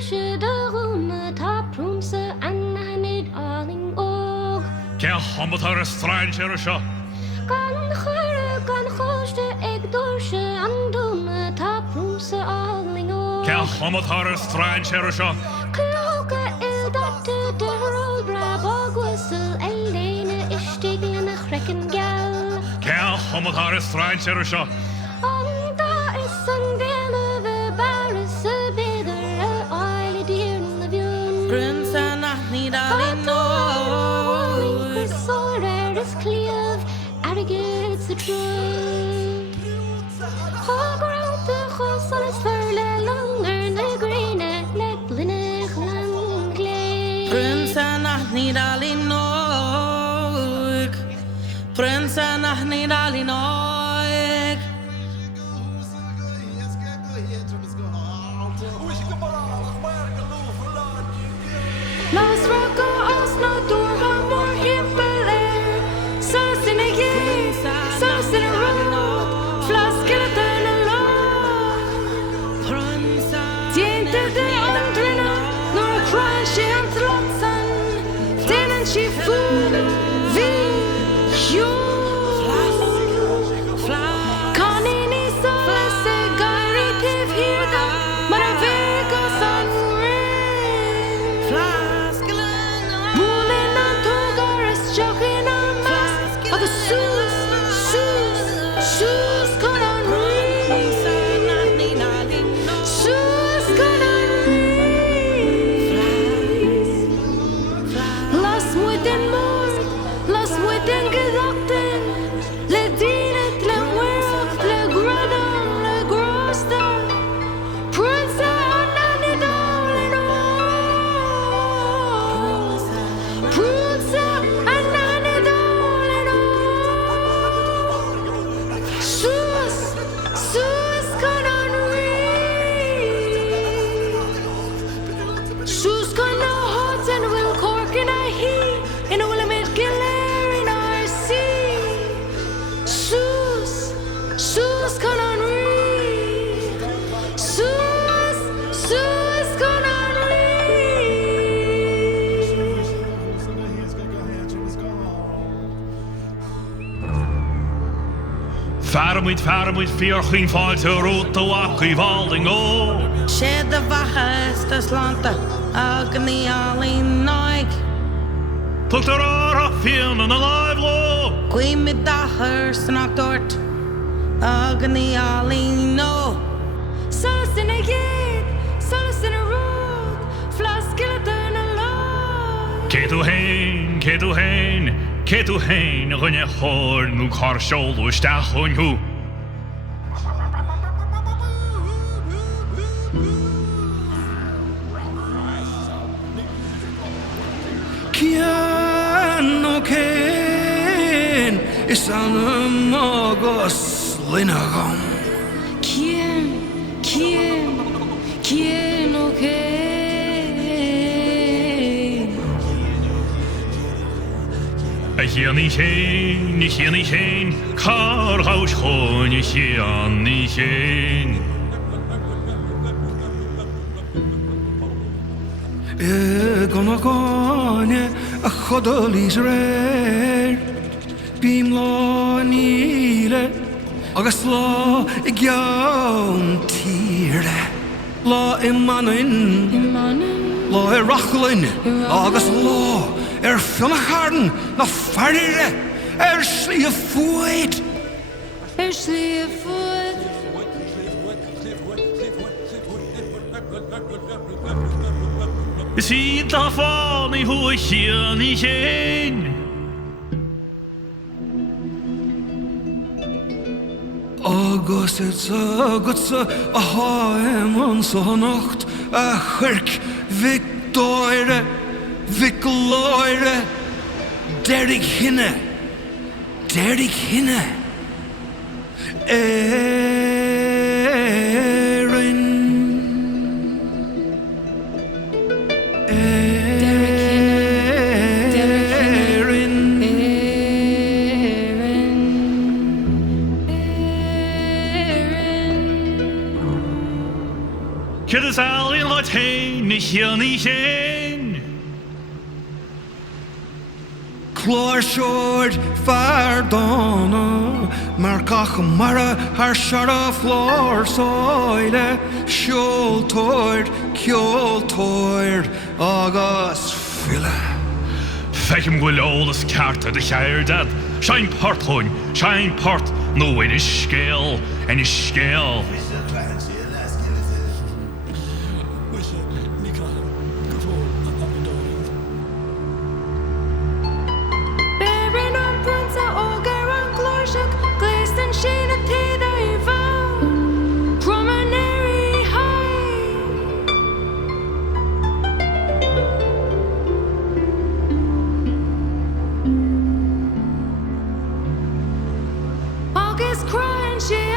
Dorsche de rume taprumse anhanid alling og. Kan hammatar stranger sha. Kan khoste eg dorsche andume taprumse alling og. Kan hammatar stranger sha. Kloka datte de rolbra bogwissel eldene istiglene krekken gal. Kan hammatar stranger sha. Anda is en veløve bare så bedre alle dyrene bjørn. Prinsen Nidalin Norge. Så is klev, erget så trøv. Hager alt khosales förle långerne grine, leppene langkled. Prinsen Nidalin Norge. Prinsen Nidalin Norge. Las rocka oss nå dorha vår himmeler. Såsen gir, såsen råd. Flaskeletene låg. Tjente det andrene når crasher han trotsen. Den en skifun, vi jo. Kan inn i såse gari til hirda. Man er vek og sånn ring. Bolen tog oss jokken av mest. Og det sus kan han ring. Sus kan han ring. Lass mot den mord, lass mot den gedachten. Le dinet, le world, le gradon, le groster. Prince Anani Darling Prince Anani Darling Sus kan han ring. Sus kan ha hot and will cork in a he. And will make glare in our sea. Sus kan han ring. Sus kan han ring. Farmut fyr geen fall til rot og akk I valding og. Shed the vahas the slanta. Agni Alin Norge. Tuk der ara finnen alive lo. Queen mit daher snack dort. Agni Alin no. Såsen gir, såsen råd. Flaskeletene låg. Ketu hein, runne hår, nu kar skjold og stach hun hu. Kian og Ken is an magos linagam. Kien okay. Hier nicht hin, kar haus schon hier nicht hin. Gonna gone a chodolis rare. Bím lá níle agus lá I gceann tíre. Lá I manin, lá I rachlainn agus lá fionnacharn na farire slí a fuid. Slí a fuid. Sie da fan I hu hier nicht hin. Agus a haim an so nacht a chyrk Victoire, Vicloire, Derek hinne. Kid is alien hot hain, ni hien. Chlórsúid fardóna, mar gach mara har siara flór sóile, sioltóir, cioltóir, agus fila. Fechem will oldest carta de chair dad. Shine part hun, shine part, no in his scale, and his scale. Bearing on Prince Ogar and Glorshuk, Gleaston Sheen and Tida Ivan, Promenary High. August crying, she